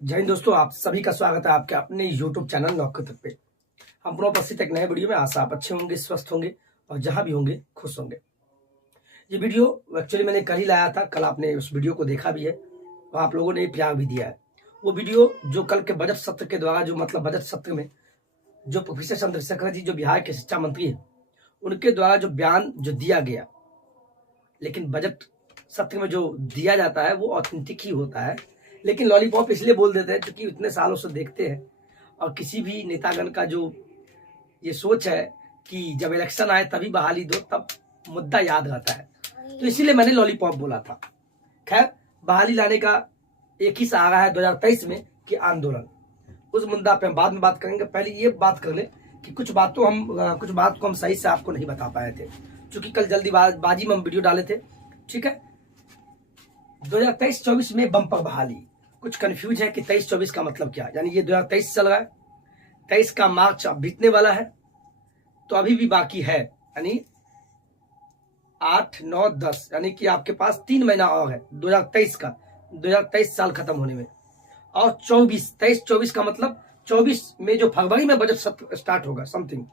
जय हिंद दोस्तों, आप सभी का स्वागत है आपके अपने YouTube चैनल नौकरी तक पे। हम पुनः उपस्थित एक नए वीडियो में। आशा आप अच्छे होंगे, स्वस्थ होंगे और जहां भी होंगे खुश होंगे। ये वीडियो एक्चुअली मैंने कल ही लाया था। कल आपने उस वीडियो को देखा भी है और आप लोगों ने प्यार भी दिया है। वो वीडियो जो कल के बजट सत्र के द्वारा जो बजट सत्र में जो प्रोफेसर चंद्रशेखर जी जो बिहार के शिक्षा मंत्री है उनके द्वारा जो बयान जो दिया गया, लेकिन बजट सत्र में जो दिया जाता है वो ऑथेंटिक ही होता है। लेकिन लॉलीपॉप इसलिए बोल देते हैं क्योंकि इतने सालों से देखते हैं और किसी भी नेतागण का जो ये सोच है कि जब इलेक्शन आए तभी बहाली दो, तब मुद्दा याद रहता है, तो इसीलिए मैंने लॉलीपॉप बोला था। खैर, बहाली लाने का एक ही सहारा है 2023 में कि आंदोलन। उस मुद्दा पे हम बाद में बात करेंगे। पहले ये बात कर ले कि कुछ बात को हम सही से आपको नहीं बता पाए थे क्योंकि कल जल्दीबाजी में हम वीडियो डाले थे। ठीक है, 2023-24 में बम्पर बहाली। कुछ कंफ्यूज है कि 23-24 का मतलब क्या, यानी ये 2023 चल रहा है, 23 का मार्च अब बीतने वाला है, तो अभी भी बाकी है, यानी 8, 9, 10, यानी कि आपके पास 3 महीना और है 2023 साल खत्म होने में। और 23-24 का मतलब 24 में जो फरवरी में बजट सत्र स्टार्ट होगा समथिंग,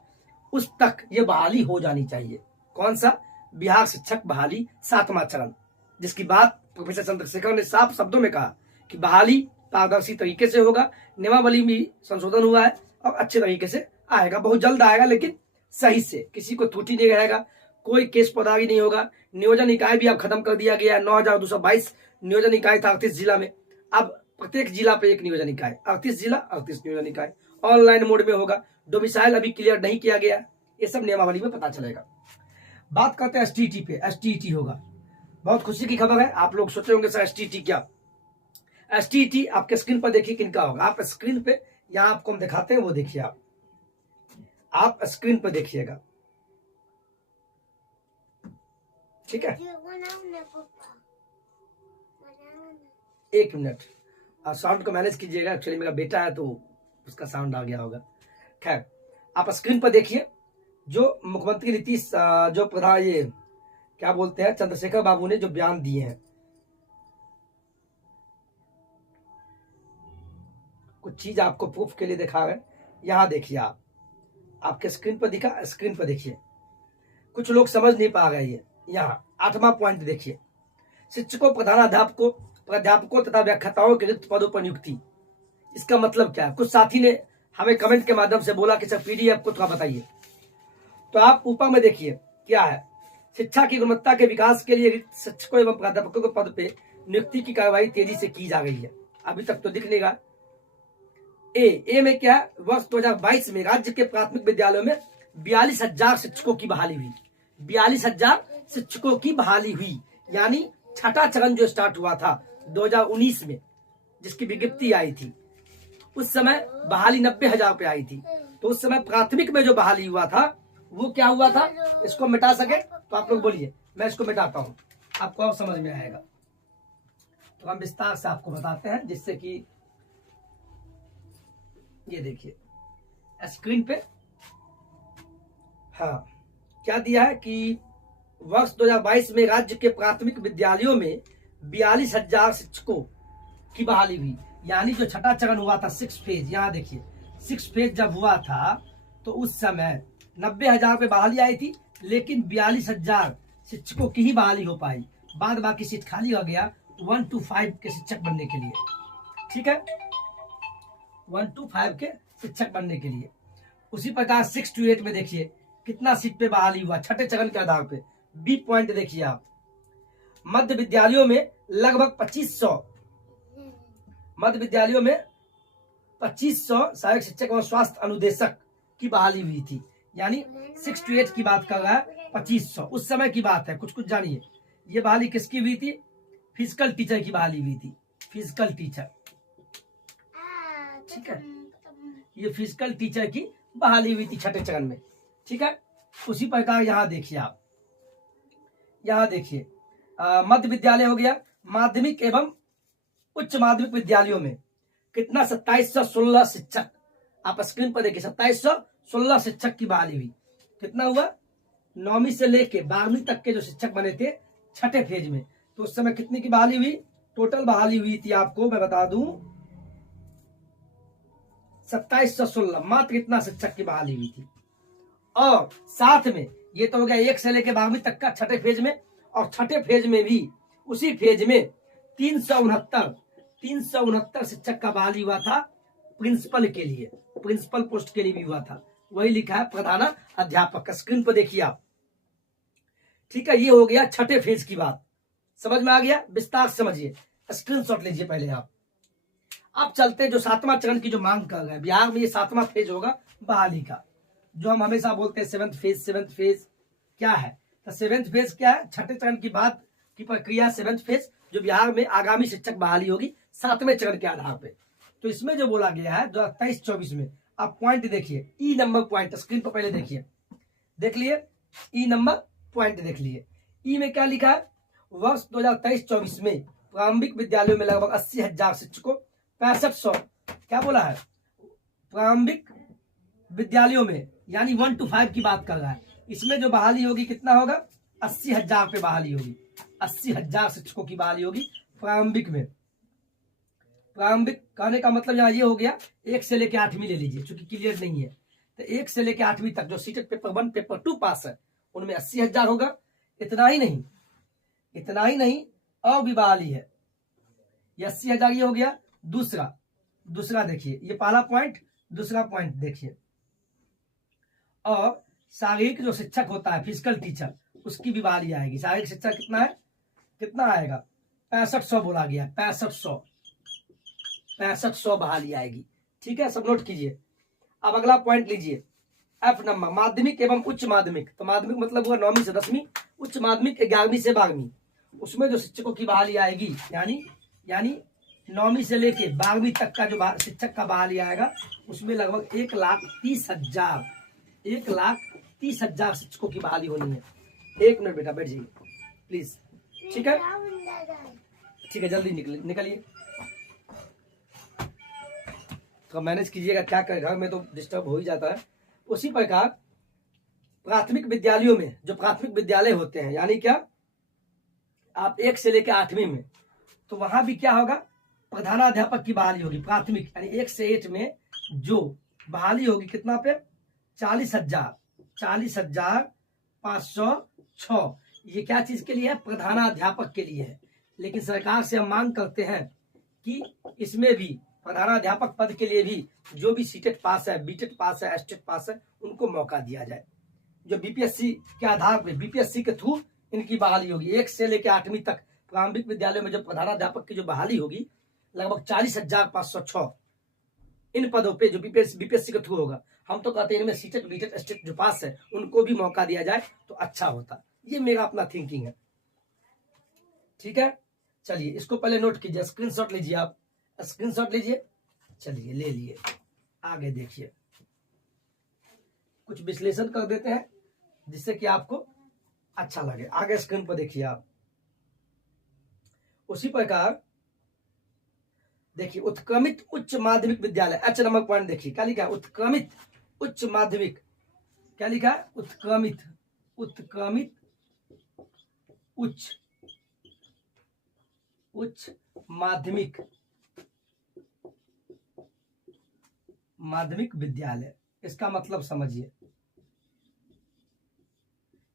उस तक ये बहाली हो जानी चाहिए। कौन सा? बिहार शिक्षक बहाली 7वां चरण, जिसकी बात प्रोफेसर चंद्रशेखर ने साफ शब्दों में कहा कि बहाली पारदर्शी तरीके से होगा, नियमावली में संशोधन हुआ है और अच्छे तरीके से आएगा, बहुत जल्द आएगा, लेकिन सही से, किसी को त्रुटि नहीं रहेगा, कोई केस पदारी नहीं होगा। नियोजन इकाई भी अब खत्म कर दिया गया है। 9222 नियोजन इकाई था 38 जिला में, अब प्रत्येक जिला पे एक नियोजन इकाई, 38 जिला 38 नियोजन इकाई, ऑनलाइन मोड में होगा। डोमिसाइल अभी क्लियर नहीं किया गया, ये सब नियमावली में पता चलेगा। बात करते हैं एसटीईटी पे। एसटीईटी होगा, बहुत खुशी की खबर है। आप लोग सोचे होंगे सर एसटीईटी क्या? एसटीईटी आपके स्क्रीन पर देखिए किनका होगा। आप स्क्रीन पे यहां आपको हम दिखाते हैं, वो देखिए, आप स्क्रीन पर देखिएगा। ठीक है, एक मिनट, साउंड को मैनेज कीजिएगा। एक्चुअली मेरा बेटा है तो उसका साउंड आ गया होगा। खैर, आप स्क्रीन पर देखिए जो मुख्यमंत्री नीतीश जो प्रधान ये क्या बोलते हैं चंद्रशेखर बाबू ने जो बयान दिए हैं। कुछ चीज आपको प्रूफ के लिए दिखा रहे हैं, यहां देखिए। आप आपके स्क्रीन पर दिखा, स्क्रीन पर देखिए। कुछ लोग समझ नहीं पा रहे हैं। यहाँ 8वां पॉइंट देखिए, शिक्षकों, प्रधानाध्यापकों, प्राध्यापकों तथा व्याख्याताओं के रिक्त पदों पर नियुक्ति। इसका मतलब क्या है? कुछ साथी ने हमें कमेंट के माध्यम से बोला कि सर पीडीएफ को थोड़ा बताइए, तो आप ऊपर में देखिए क्या है। शिक्षा की गुणवत्ता के विकास के लिए रिक्त शिक्षकों एवं प्राध्यापकों के पद पे नियुक्ति की कार्रवाई तेजी से की जा रही है। अभी तक तो दिख नहीं रहा। ए में क्या है? वर्ष 2022 में राज्य के प्राथमिक विद्यालयों में 42,000 शिक्षकों की बहाली हुई। 42,000 शिक्षकों की बहाली हुई, यानी छठा चरण जो स्टार्ट हुआ था 2019 में, जिसकी विज्ञप्ति आई थी, उस समय बहाली 90,000 पे आई थी। तो उस समय प्राथमिक में जो बहाली हुआ था वो क्या हुआ था? इसको मिटा सके तो आप लोग बोलिए, मैं इसको मिटाता हूं, आपको अब समझ में आएगा। तो हम विस्तार से आपको बताते हैं, जिससे कि ये देखिए स्क्रीन पे। हाँ, क्या दिया है कि वर्ष 2022 में राज्य के प्राथमिक विद्यालयों में 42,000 शिक्षकों की बहाली हुई, यानी जो छठा चरण हुआ था 6 फेज, यहाँ देखिए 6 फेज जब हुआ था तो उस समय 90,000 पे बहाली आई थी, लेकिन 42,000 शिक्षकों की ही बहाली हो पाई। बाद बाकी सीट खाली हो गया 1 to 5 के शिक्षक बनने के लिए। ठीक है, 1 to 5 के शिक्षक बनने के लिए। उसी प्रकार 6 to 8 में देखिए कितना सीट पे बहाली हुआ छठे चरण के आधार पे। बी पॉइंट देखिए आप, मध्य विद्यालयों में लगभग 2500, मध्य विद्यालयों में 2500 सहायक शिक्षक और स्वास्थ्य अनुदेशक की बहाली हुई थी, यानी 6 to 8 की बात कर रहा है। 2500 उस समय की बात है। कुछ जानिए, ये बहाली किसकी हुई थी? फिजिकल टीचर की बहाली हुई थी, फिजिकल टीचर। ठीक है, ये फिजिकल टीचर की बहाली हुई थी छठे चरण में। ठीक है, उसी प्रकार यहाँ देखिए आप, यहाँ देखिए मध्य विद्यालय हो गया, माध्यमिक एवं उच्च माध्यमिक विद्यालयों में कितना? 2716 शिक्षक। आप स्क्रीन पर देखिए 2716 शिक्षक की बहाली हुई। कितना हुआ? 9वीं से लेके 12वीं तक के जो शिक्षक बने थे छठे फेज में, तो उस समय कितनी की बहाली हुई? टोटल बहाली हुई थी आपको मैं बता दूं 2716 मात्र इतना शिक्षक की बहाली हुई थी। और साथ में ये तो हो गया 1 से लेकर 12वीं तक का छठे फेज में, और छठे फेज में भी उसी फेज में 369 शिक्षक का बहाली हुआ था प्रिंसिपल के लिए, प्रिंसिपल पोस्ट के लिए भी हुआ था। वही लिखा है प्रधान अध्यापक, स्क्रीन पर देखिए आप। ठीक है, ये हो गया छठे फेज की बात, समझ में आ गया, विस्तार समझिए, स्क्रीनशॉट लीजिए पहले आप। अब चलते जो 7वां चरण की जो मांग कर रहे हैं बिहार में, ये 7वां फेज होगा बहाली का, जो हम हमेशा बोलते हैं 7th फेज। 7th फेज क्या है? तो 7th फेज क्या है? छठे चरण की बात की प्रक्रिया 7th फेज, जो बिहार में आगामी शिक्षक बहाली होगी 7वें चरण के आधार पे। तो इसमें जो बोला गया है 2023-24 में, आप पॉइंट देखिए, ई नंबर पॉइंट स्क्रीन पर पहले देखिए, देख लिए ई नंबर पॉइंट देख लिए। ई में क्या लिखा है? वर्ष 2023-24 में प्रारंभिक विद्यालयों में लगभग 80,000 शिक्षकों, 6500, क्या बोला है, प्रारंभिक विद्यालयों में यानी 1 to 5 की बात कर रहा है। इसमें जो बहाली होगी कितना होगा? 80,000 पे बहाली होगी, 80,000 शिक्षकों की बहाली होगी प्रारंभिक में। प्रारंभिक कहने का मतलब यहाँ ये हो गया 1 से लेकर 8वीं ले लीजिए, चूंकि क्लियर नहीं है, तो 1 से लेकर 8वीं तक जो सीटेट पेपर 1 पेपर 2 पास है उनमें 80,000 होगा। इतना ही नहीं, इतना ही नहीं, और भी बहाली है, ये 80,000 ये हो गया। दूसरा देखिए, ये पहला पॉइंट, दूसरा पॉइंट देखिए। और शारीरिक जो शिक्षक होता है, फिजिकल टीचर, उसकी भी बहाली आएगी। शारीरिक शिक्षक कितना है, कितना आएगा? 6500 बोला गया, 6500 बहाली आएगी। ठीक है, सब नोट कीजिए। अब अगला पॉइंट लीजिए, एफ नंबर, माध्यमिक एवं उच्च माध्यमिक। तो माध्यमिक मतलब हुआ 9वीं से 10वीं, उच्च माध्यमिक 11वीं से 12वीं। उसमें जो शिक्षकों की बहाली आएगी, यानी 9वीं से लेके 12वीं तक का जो शिक्षक का बहाली आएगा, उसमें लगभग 1,30,000 शिक्षकों की बहाली होनी है। 1 मिनट बेटा, बैठ जाइए प्लीज। ठीक है, ठीक है, जल्दी निकलिए, तो मैनेज कीजिएगा, क्या करें, घर में तो डिस्टर्ब हो ही जाता है। उसी प्रकार प्राथमिक विद्यालयों में, जो प्राथमिक विद्यालय होते हैं, यानी क्या, आप 1 से लेकर 8वीं में, तो वहां भी क्या होगा? प्रधानाध्यापक की बहाली होगी प्राथमिक, यानी 1 से 8 में जो बहाली होगी कितना पे? 40,506। ये क्या चीज के लिए है? प्रधानाध्यापक के लिए है। लेकिन सरकार से हम मांग करते हैं कि इसमें भी प्रधानाध्यापक पद के लिए भी जो भी सीटेट पास है, बीटेट पास है, एसटेट पास है, उनको मौका दिया जाए। जो बीपीएससी के आधार पे, बीपीएससी के थ्रू इनकी बहाली होगी। 1 से लेकर 8वीं तक प्रारंभिक विद्यालयों में जो प्रधानाध्यापक की जो बहाली होगी, लगभग 40,506 इन पदों पे जो बीपीएससी के थ्रू होगा। हम तो कहते हैं इनमें सीटेट, बीटेट, एसटेट जो पास है उनको भी मौका दिया जाए तो अच्छा होता। ये मेरा अपना थिंकिंग है। ठीक है, चलिए इसको पहले नोट कीजिए, स्क्रीनशॉट लीजिए आप, स्क्रीनशॉट लीजिए। चलिए ले लिए, आगे देखिए, कुछ विश्लेषण कर देते हैं जिससे कि आपको अच्छा लगे। आगे स्क्रीन पर देखिए आप। उसी प्रकार देखिए, उत्क्रमित उच्च माध्यमिक विद्यालय, एच नंबर पॉइंट देखिए, क्या लिखा है? उत्क्रमित उच्च माध्यमिक, क्या लिखा है? उत्क्रमित उच्च माध्यमिक विद्यालय। इसका मतलब समझिए,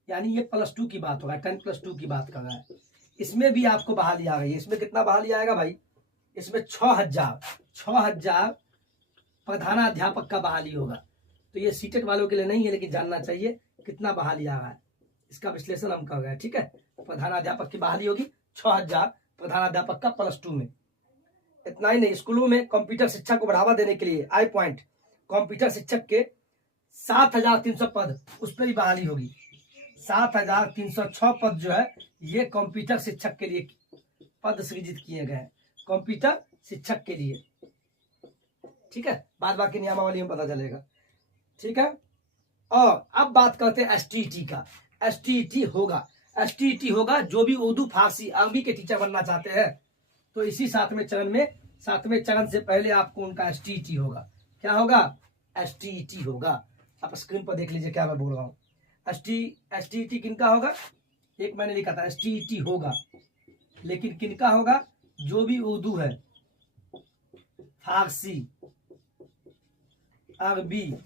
यानी ये +2 की बात होगा, 10+2 की बात कर रहा है। इसमें भी आपको बहाली आ गई है। इसमें कितना बहाली आएगा भाई? इसमें 6,000 प्रधानाध्यापक का बहाली होगा। तो ये सीटेट वालों के लिए नहीं है, लेकिन जानना चाहिए कितना बहाली आ रहा है, इसका विश्लेषण हम कर रहे हैं। ठीक है, प्रधानाध्यापक की बहाली होगी 6,000 प्रधानाध्यापक का +2 में। इतना ही नहीं, स्कूलों में कंप्यूटर शिक्षा को बढ़ावा देने के लिए आई पॉइंट, कंप्यूटर शिक्षक के 7,300 पद, उस पर भी बहाली होगी। 7,306 पद जो है ये कंप्यूटर शिक्षक के लिए पद सृजित किए गए हैं, कंप्यूटर शिक्षक के लिए। ठीक है, बाद बाकी नियमावली में पता चलेगा। ठीक है, और अब बात करते हैं एसटीईटी का। एसटीईटी होगा जो भी उर्दू, फारसी, अरबी के टीचर बनना चाहते हैं, तो इसी 7वें चरण से पहले आपको उनका एसटीईटी होगा। क्या होगा? एसटीईटी होगा। आप स्क्रीन पर देख लीजिए क्या मैं बोल रहा हूँ। एसटीईटी किनका होगा? एक मैंने लिखा था एसटीईटी होगा, लेकिन किनका होगा? जो भी उर्दू है, फारसी, अरबी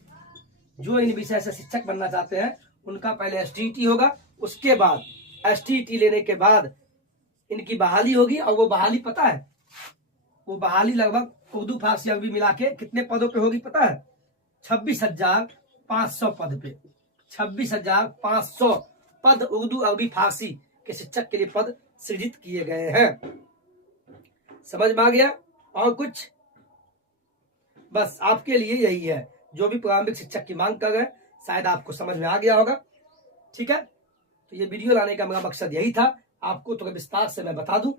जो इन विषय से शिक्षक बनना चाहते हैं उनका पहले एसटीईटी होगा, उसके बाद एसटीईटी लेने के बाद इनकी बहाली होगी। और वो बहाली पता है, वो बहाली लगभग उर्दू फारसी अरबी मिला के कितने पदों पे होगी पता है? 26,500 पद पे। 26,500 पद उर्दू अरबी फारसी के शिक्षक के लिए पद सृजित किए गए हैं। समझ में आ गया? और कुछ? बस आपके लिए यही है, जो भी प्रारंभिक शिक्षक की मांग कर रहे हैं, शायद आपको समझ में आ गया होगा। ठीक है, तो ये वीडियो लाने का मेरा मकसद यही था, आपको थोड़ा विस्तार से मैं बता दूं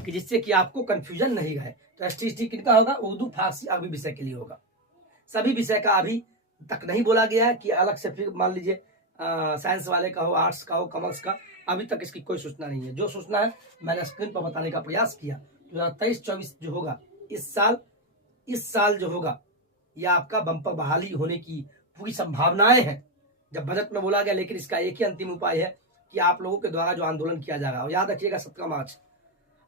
कि जिससे कि आपको कंफ्यूजन नहीं रहे। तो एसटीईटी किनका होगा? उर्दू फारसी अरबी विषय के लिए होगा। सभी विषय का अभी तक नहीं बोला गया है कि अलग से फिर मान लीजिए साइंस वाले का हो, आर्ट्स का हो, कॉमर्स का, अभी तक इसकी कोई सूचना नहीं है। जो सूचना है मैंने स्क्रीन पर बताने का प्रयास किया। 2023-24 जो होगा, इस साल जो होगा, यह आपका बम्पर बहाली होने की पूरी संभावनाएं हैं, जब बजट में बोला गया। लेकिन इसका एक ही अंतिम उपाय है कि आप लोगों के द्वारा जो आंदोलन किया जा रहा है, और याद रखिएगा 17 मार्च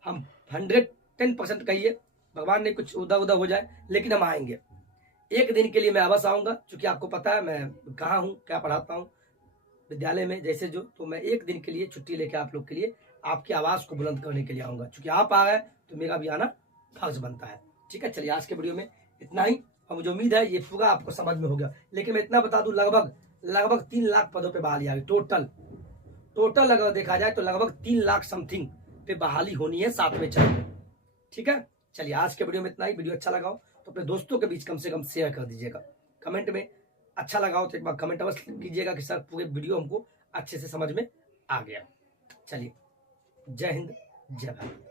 हम 110% कहिए, भगवान ने कुछ उधर उधर हो जाए, लेकिन हम आएंगे। एक दिन के लिए मैं अवश्य आऊंगा, क्योंकि आपको पता है मैं कहाँ हूँ, क्या पढ़ाता हूँ विद्यालय में जैसे जो, तो मैं एक दिन के लिए छुट्टी लेके आप लोग के लिए आपकी आवाज को बुलंद करने के लिए आऊंगा। क्योंकि आप आ गए तो मेरा भी आना फर्ज बनता है। ठीक है, चलिए आज के वीडियो में इतना ही। और मुझे उम्मीद है ये पूरा आपको समझ में हो गया। लेकिन मैं इतना बता दूं, लगभग 3 लाख पदों पे बहाली आ गई टोटल अगर देखा जाए तो लगभग 3 लाख समथिंग पे बहाली होनी है 7वें चरण में। ठीक है, चलिए आज के वीडियो में इतना ही। वीडियो अच्छा लगा हो तो अपने दोस्तों के बीच कम से कम शेयर कर दीजिएगा। कमेंट में अच्छा लगा हो तो एक बार कमेंट अवश्य कीजिएगा कि सर पूरे वीडियो हमको अच्छे से समझ में आ गया। चलिए, जय हिंद, जय भारत।